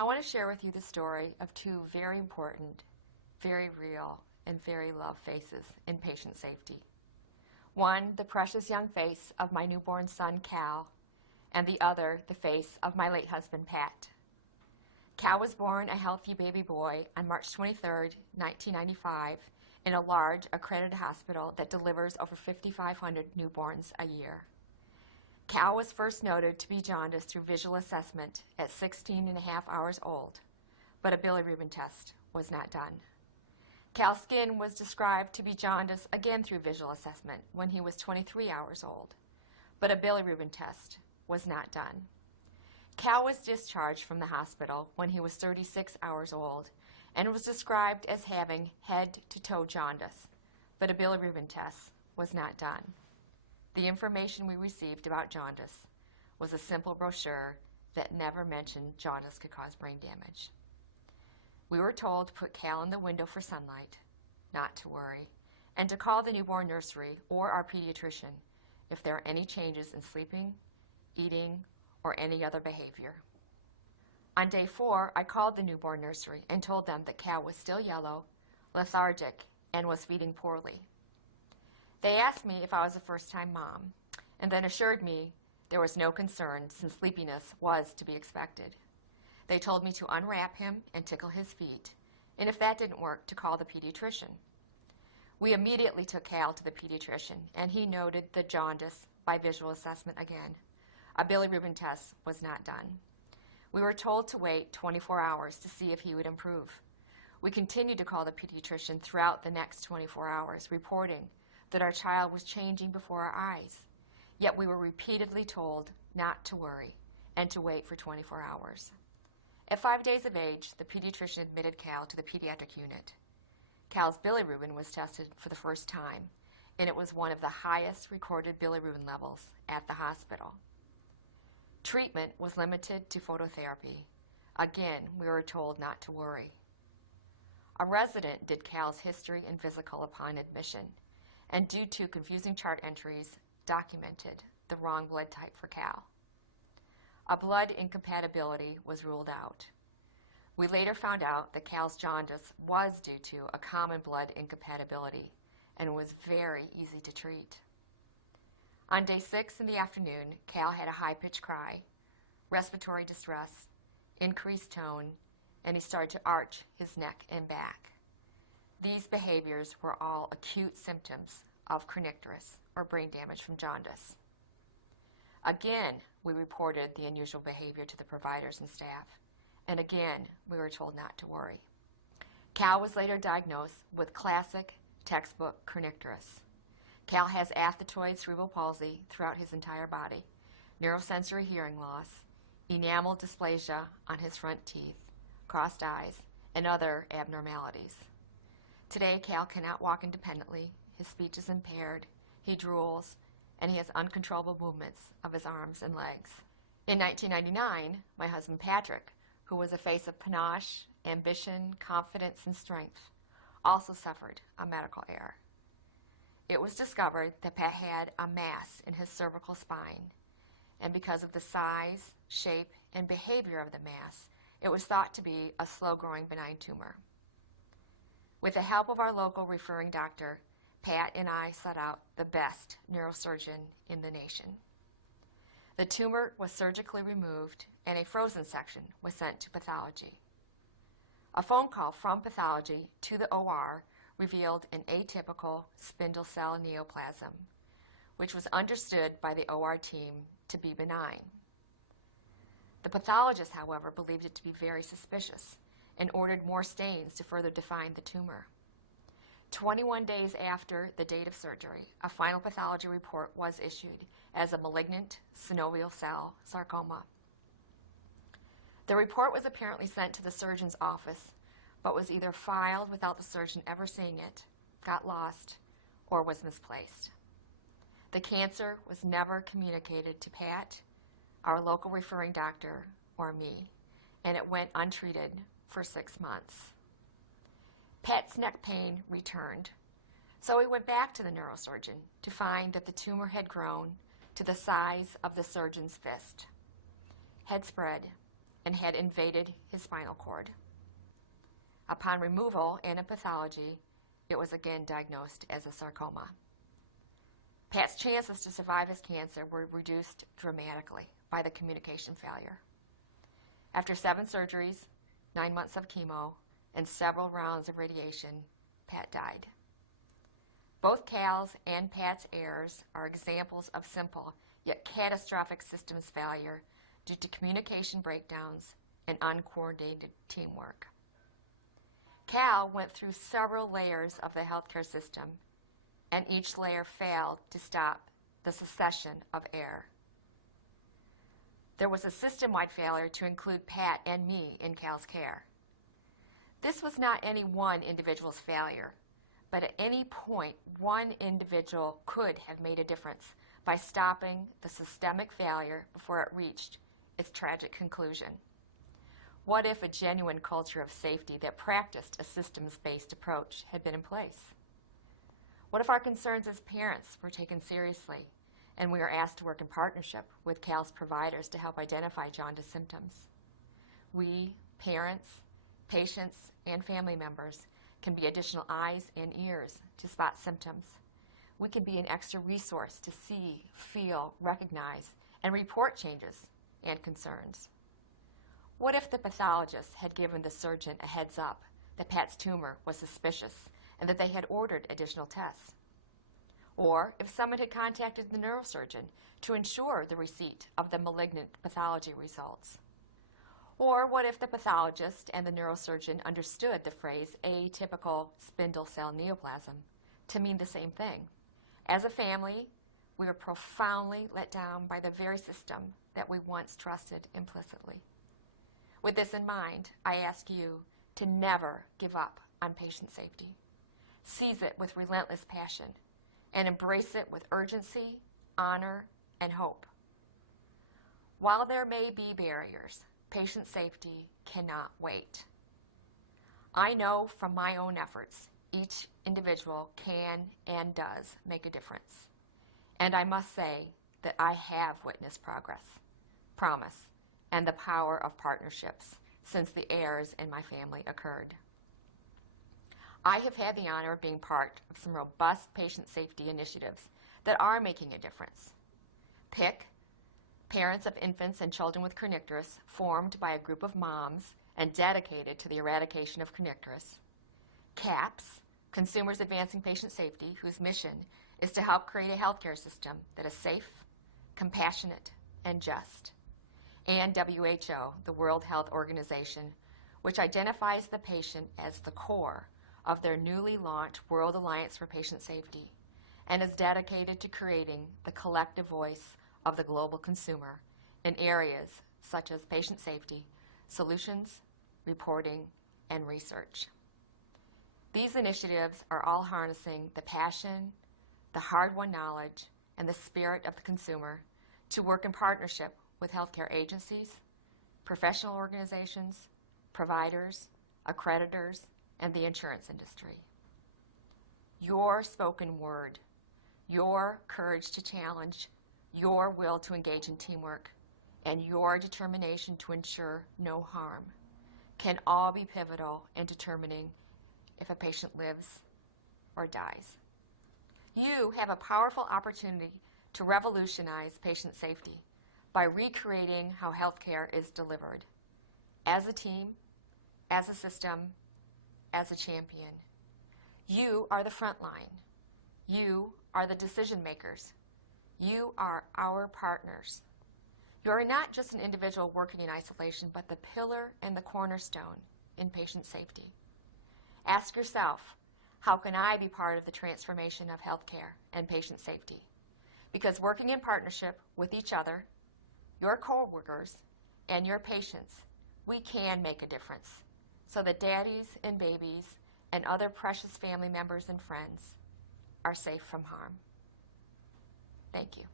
I want to share with you the story of two very important, very real, and very loved faces in patient safety. One, the precious young face of my newborn son, Cal, and the other, the face of my late husband, Pat. Cal was born a healthy baby boy on March 23, 1995, in a large, accredited hospital that delivers over 5,500 newborns a year. Cal was first noted to be jaundiced through visual assessment at 16 and a half hours old, but a bilirubin test was not done. Cal's skin was described to be jaundiced again through visual assessment when he was 23 hours old, but a bilirubin test was not done. Cal was discharged from the hospital when he was 36 hours old and was described as having head-to-toe jaundice, but a bilirubin test was not done. The information we received about jaundice was a simple brochure that never mentioned jaundice could cause brain damage. We were told to put Cal in the window for sunlight, not to worry, and to call the newborn nursery or our pediatrician if there are any changes in sleeping, eating, or any other behavior. On day 4, I called the newborn nursery and told them that Cal was still yellow, lethargic, and was feeding poorly. They asked me if I was a first-time mom, and then assured me there was no concern since sleepiness was to be expected. They told me to unwrap him and tickle his feet, and if that didn't work, to call the pediatrician. We immediately took Cal to the pediatrician, and he noted the jaundice by visual assessment again. A bilirubin test was not done. We were told to wait 24 hours to see if he would improve. We continued to call the pediatrician throughout the next 24 hours, reporting that our child was changing before our eyes. Yet we were repeatedly told not to worry and to wait for 24 hours. At 5 days of age, the pediatrician admitted Cal to the pediatric unit. Cal's bilirubin was tested for the first time, and it was one of the highest recorded bilirubin levels at the hospital. Treatment was limited to phototherapy. Again, we were told not to worry. A resident did Cal's history and physical upon admission, and due to confusing chart entries, documented the wrong blood type for Cal. A blood incompatibility was ruled out. We later found out that Cal's jaundice was due to a common blood incompatibility and was very easy to treat. On day 6 in the afternoon, Cal had a high-pitched cry, respiratory distress, increased tone, and he started to arch his neck and back. These behaviors were all acute symptoms of kernicterus, or brain damage from jaundice. Again, we reported the unusual behavior to the providers and staff, and again, we were told not to worry. Cal was later diagnosed with classic textbook kernicterus. Cal has athetoid cerebral palsy throughout his entire body, neurosensory hearing loss, enamel dysplasia on his front teeth, crossed eyes, and other abnormalities. Today, Cal cannot walk independently, his speech is impaired, he drools, and he has uncontrollable movements of his arms and legs. In 1999, my husband Patrick, who was a face of panache, ambition, confidence, and strength, also suffered a medical error. It was discovered that Pat had a mass in his cervical spine, and because of the size, shape, and behavior of the mass, it was thought to be a slow-growing benign tumor. With the help of our local referring doctor, Pat and I sought out the best neurosurgeon in the nation. The tumor was surgically removed, and a frozen section was sent to pathology. A phone call from pathology to the OR revealed an atypical spindle cell neoplasm, which was understood by the OR team to be benign. The pathologist, however, believed it to be very suspicious and ordered more stains to further define the tumor. 21 days after the date of surgery, a final pathology report was issued as a malignant synovial cell sarcoma. The report was apparently sent to the surgeon's office, but was either filed without the surgeon ever seeing it, got lost, or was misplaced. The cancer was never communicated to Pat, our local referring doctor, or me, and it went untreated for 6 months. Pat's neck pain returned, so we went back to the neurosurgeon to find that the tumor had grown to the size of the surgeon's fist, had spread, and had invaded his spinal cord. Upon removal and a pathology, it was again diagnosed as a sarcoma. Pat's chances to survive his cancer were reduced dramatically by the communication failure. After 7 surgeries, 9 months of chemo, and several rounds of radiation, Pat died. Both Cal's and Pat's errors are examples of simple yet catastrophic systems failure due to communication breakdowns and uncoordinated teamwork. Cal went through several layers of the healthcare system, and each layer failed to stop the succession of error. There was a system-wide failure to include Pat and me in Cal's care. This was not any one individual's failure, but at any point, one individual could have made a difference by stopping the systemic failure before it reached its tragic conclusion. What if a genuine culture of safety that practiced a systems-based approach had been in place? What if our concerns as parents were taken seriously and we were asked to work in partnership with Cal's providers to help identify jaundice symptoms? We, parents, patients, and family members can be additional eyes and ears to spot symptoms. We can be an extra resource to see, feel, recognize, and report changes and concerns. What if the pathologist had given the surgeon a heads up that Pat's tumor was suspicious and that they had ordered additional tests? Or if someone had contacted the neurosurgeon to ensure the receipt of the malignant pathology results? Or what if the pathologist and the neurosurgeon understood the phrase atypical spindle cell neoplasm to mean the same thing? As a family, we were profoundly let down by the very system that we once trusted implicitly. With this in mind, I ask you to never give up on patient safety. Seize it with relentless passion and embrace it with urgency, honor, and hope. While there may be barriers, patient safety cannot wait. I know from my own efforts, each individual can and does make a difference. And I must say that I have witnessed progress, promise, and the power of partnerships since the errors in my family occurred. I have had the honor of being part of some robust patient safety initiatives that are making a difference. PIC, Parents of Infants and Children with Kernicterus, formed by a group of moms and dedicated to the eradication of kernicterus. CAPS, Consumers Advancing Patient Safety, whose mission is to help create a healthcare system that is safe, compassionate, and just. And WHO, the World Health Organization, which identifies the patient as the core of their newly launched World Alliance for Patient Safety and is dedicated to creating the collective voice of the global consumer in areas such as patient safety, solutions, reporting, and research. These initiatives are all harnessing the passion, the hard-won knowledge, and the spirit of the consumer to work in partnership with healthcare agencies, professional organizations, providers, accreditors, and the insurance industry. Your spoken word, your courage to challenge, your will to engage in teamwork, and your determination to ensure no harm can all be pivotal in determining if a patient lives or dies. You have a powerful opportunity to revolutionize patient safety by recreating how healthcare is delivered. As a team, as a system, as a champion. You are the front line. You are the decision makers. You are our partners. You are not just an individual working in isolation, but the pillar and the cornerstone in patient safety. Ask yourself, how can I be part of the transformation of healthcare and patient safety? Because working in partnership with each other, your co-workers, and your patients, we can make a difference so that daddies and babies and other precious family members and friends are safe from harm. Thank you.